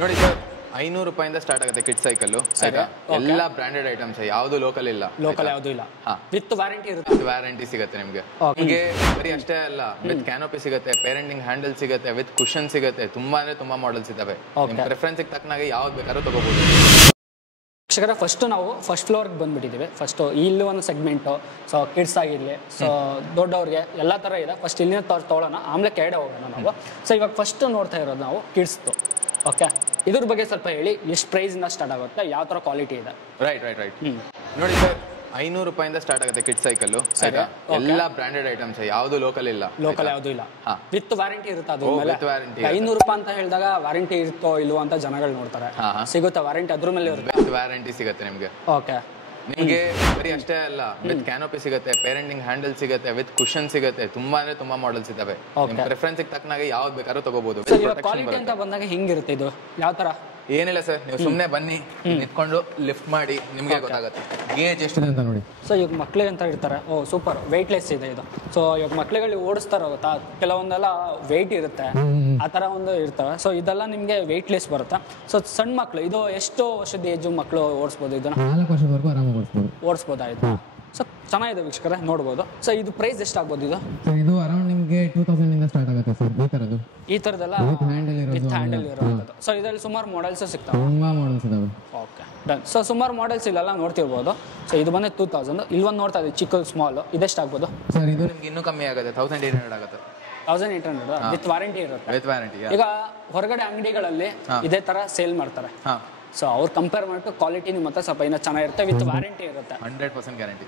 ನೋಡಿ ಸರ್, 500 ರೂಪಾಯಿಂದ ಸ್ಟಾರ್ಟ್ ಆಗುತ್ತೆ ಕಿಡ್ ಸೈಕಲ್. ಎಲ್ಲ ಬ್ರಾಂಡೆಡ್ ಐಟಮ್ಸ್, ಯಾವ್ದು ಲೋಕಲ್ ಇಲ್ಲ. ಲೋಕಲ್ ಯಾವ್ದು ಇಲ್ಲ. ವಿತ್ ವಾರಂಟಿ ಇರುತ್ತೆ. ವ್ಯಾರಂಟಿ ಸಿಗುತ್ತೆ ನಿಮ್ಗೆ. ನಿಮ್ಗೆ ಬರೀ ಅಷ್ಟೇ ಅಲ್ಲ, ವಿತ್ ಕ್ಯಾನೋಪಿ ಸಿಗುತ್ತೆ, ಪೇರೆಂಟಿಂಗ್ ಹ್ಯಾಂಡಲ್ ಸಿಗುತ್ತೆ, ವಿತ್ ಕುಶನ್ ಸಿಗುತ್ತೆ. ತುಂಬಾ ಅಂದ್ರೆ ತುಂಬಾ ಮಾಡೆಲ್ಸ್ ಇದಾವೆ. ನಿಮ್ ಪ್ರೆಫರೆನ್ಸ್ ತಕ್ಕನಾಗಿ ಯಾವ್ದು ಬೇಕಾದ್ರೂ ತಗೋಬಹುದು. ವೀಕ್ಷಕರೇ, ಫಸ್ಟ್ ನಾವು ಫಸ್ಟ್ ಫ್ಲೋರ್ಗೆ ಬಂದ್ಬಿಟ್ಟಿದ್ದೀವಿ. ಫಸ್ಟು ಇಲ್ಲಿ ಒಂದು ಸೆಗ್ಮೆಂಟು, ಸೊ ಕಿಡ್ಸ್ ಆಗಿರಲಿ, ಸೊ ದೊಡ್ಡವ್ರಿಗೆ ಎಲ್ಲ ಥರ ಇದೆ. ಫಸ್ಟ್ ಇಲ್ಲಿನ ತೊಗೊಳ್ಳೋಣ, ಆಮೇಲೆ ಕೆಳಗಡೆ ಹೋಗೋಣ ನಾವು. ಸೊ ಇವಾಗ ಫಸ್ಟ್ ನೋಡ್ತಾ ಇರೋದು ನಾವು ಕಿಡ್ಸ್ದು. ಓಕೆ, ಇದ್ರ ಬಗ್ಗೆ ಸ್ವಲ್ಪ ಹೇಳಿ, ಎಷ್ಟು ಪ್ರೈಸಿಂದ ಸ್ಟಾರ್ಟ್ ಆಗುತ್ತೆ, ಯಾವ ಥರ ಕ್ವಾಲಿಟಿ ಇದೆ? ರೈಟ್ ನೋಡಿ ಸರ್, 500 ರೂಪಾಯಿಂದ ಸ್ಟಾರ್ಟ್ ಆಗುತ್ತೆ ಕಿಡ್ ಸೈಕಲ್. ಎಲ್ಲ ಬ್ರಾಂಡೆಡ್ ಐಟಮ್ಸ್, ಯಾವ್ದು ಲೋಕಲ್ ಇಲ್ಲ. ಲೋಕಲ್ ಯಾವ್ದು ಇಲ್ಲ. ವಿತ್ ವಾರಂಟಿ ಇರುತ್ತೆ. ಅದು 500 ರೂಪಾಯಿ ಅಂತ ಹೇಳಿದಾಗ ವಾರಂಟಿ ಇರುತ್ತೋ ಇಲ್ವೋ ಅಂತ ಜನಗಳು ನೋಡ್ತಾರೆ. ಸಿಗುತ್ತೆ ವಾರಂಟಿ, ಅದ್ರ ಮೇಲೆ ಇರುತ್ತೆ. ವ್ಯಾರಂಟಿ ಸಿಗುತ್ತೆ ನಿಮ್ಗೆ. ಓಕೆ, ನಿಮ್ಗೆ ಬರೀ ಅಷ್ಟೇ ಅಲ್ಲ, ವಿತ್ ಕ್ಯಾನೋಪಿ ಸಿಗುತ್ತೆ, ಪೇರೆಂಟಿಂಗ್ ಹ್ಯಾಂಡಲ್ ಸಿಗುತ್ತೆ, ವಿತ್ ಕುಶನ್ ಸಿಗುತ್ತೆ. ತುಂಬಾ ಅಂದ್ರೆ ತುಂಬಾ ಮಾಡೆಲ್ಸ್ ಇದಾವೆ. ನಿಮ್ ಪ್ರೆಫರೆನ್ಸ್ ತಕ್ಕನಾಗಿ ಯಾವ್ದು ಬೇಕಾದ್ರೂ ತಗೋಬಹುದು. ಕ್ವಾಲಿಟಿ ಅಂತ ಬಂದಾಗ ಹೆಂಗಿರುತ್ತೆ ಇದು? ಯಾವ ತರ? ಏನಿಲ್ಲ ಸರ್, ನೀವು ಸುಮ್ಮನೆ ಬನ್ನಿ, ನಿಂತ್ಕೊಂಡು ಲಿಫ್ಟ್ ಮಾಡಿ, ನಿಮ್ಗೆ ಗೊತ್ತಾಗುತ್ತೆ ಗೇಜ್ ಎಷ್ಟಿದೆ ಅಂತ ನೋಡಿ. ಸೊ ಇವಾಗ ಮಕ್ಳಿಗೆ ಅಂತ ಇರ್ತಾರೆ, ಓ ಸೂಪರ್ ವೆಯ್ಟ್ಲೆಸ್ ಇದೆ ಇದು. ಸೊ ಇವಾಗ ಮಕ್ಳುಗಳಿಗೆ ಓಡಿಸ್ತಾರ ಗೊತ್ತಾ, ಕೆಲವೊಂದೆಲ್ಲ ವೆಯ್ಟ್ ಇರುತ್ತೆ, ಆ ಥರ ಒಂದು ಇರ್ತವೆ. ಸೊ ಇದೆಲ್ಲ ನಿಮಗೆ ವೆಯ್ಟ್ಲೆಸ್ ಬರುತ್ತೆ. ಸೊ ಸಣ್ಣ ಮಕ್ಕಳು, ಇದು ಎಷ್ಟು ವರ್ಷದ ಏಜು ಮಕ್ಕಳು ಓಡಿಸ್ಬೋದು? ಇದನ್ನ 4 ವರ್ಷದವರೆಗೂ ಆರಾಮಾಗಿ ಓಡಿಸ್ಬೋದಾಯ್ತು. ಸೊ ಚೆನ್ನಾಗಿದೆ ವೀಕ್ಷಕರೇ, ನೋಡ್ಬೋದು. ಸೊ ಇದು ಪ್ರೈಸ್ ಎಷ್ಟಾಗ್ಬೋದು? ಇದು ಅರೌಂಡ್ ನಿಮಗೆ 2000 ಇಂದ ಸ್ಟಾರ್ಟ್ ಆಗುತ್ತೆ ಸರ್. ಈ ಥರದ್ದೆಲ್ಲ ವಿತ್ ಹ್ಯಾಂಡಲ್ ಇರೋದು. ಸೊ ಇದರಲ್ಲಿ ಸುಮಾರು ಮಾಡೆಲ್ಸ್ ಸಿಗ್ತವೆ. ತುಂಬಾ ಮಾಡೆಲ್ಸ್ ಇದಾವೆ. Okay done. ಸೊ ಸುಮಾರು ಮಾಡೆಲ್ಸ್ ಇಲ್ಲೆಲ್ಲ ನೋಡ್ತಿರ್ಬೋದು. ಸೊ ಇದು ಬಂದು 2000. ಇಲ್ಲೊಂದು ನೋಡ್ತಾ ಇದ್ದೀವಿ ಚಿಕ್ಕ ಸ್ಮಾಲ್, ಇದೆಷ್ಟಾಗ್ಬೋದು ಸರ್? ಇದು ನಿಮ್ಗೆ ಇನ್ನೂ ಕಮ್ಮಿ ಆಗುತ್ತೆ, 1800 ಆಗುತ್ತೆ. 1800 ವಿತ್ ವಾರಂಟಿ ಇರುತ್ತೆ. With warranty. ಈಗ ಹೊರಗಡೆ ಅಂಗಡಿಗಳಲ್ಲಿ ಇದೇ ತರ ಸೇಲ್ ಮಾಡ್ತಾರೆ. ಸೊ ಅವ್ರು ಕಂಪೇರ್ ಮಾಡಿಟ್ಟು ಕ್ವಾಲಿಟಿ ನಿಮ್ಮ ಹತ್ರ ಸ್ವಲ್ಪ ಇನ್ನೂ ಚೆನ್ನಾಗಿರುತ್ತೆ, ವಿತ್ ವಾರಂಟಿ ಇರುತ್ತೆ. 100% ಗ್ಯಾರಂಟಿ.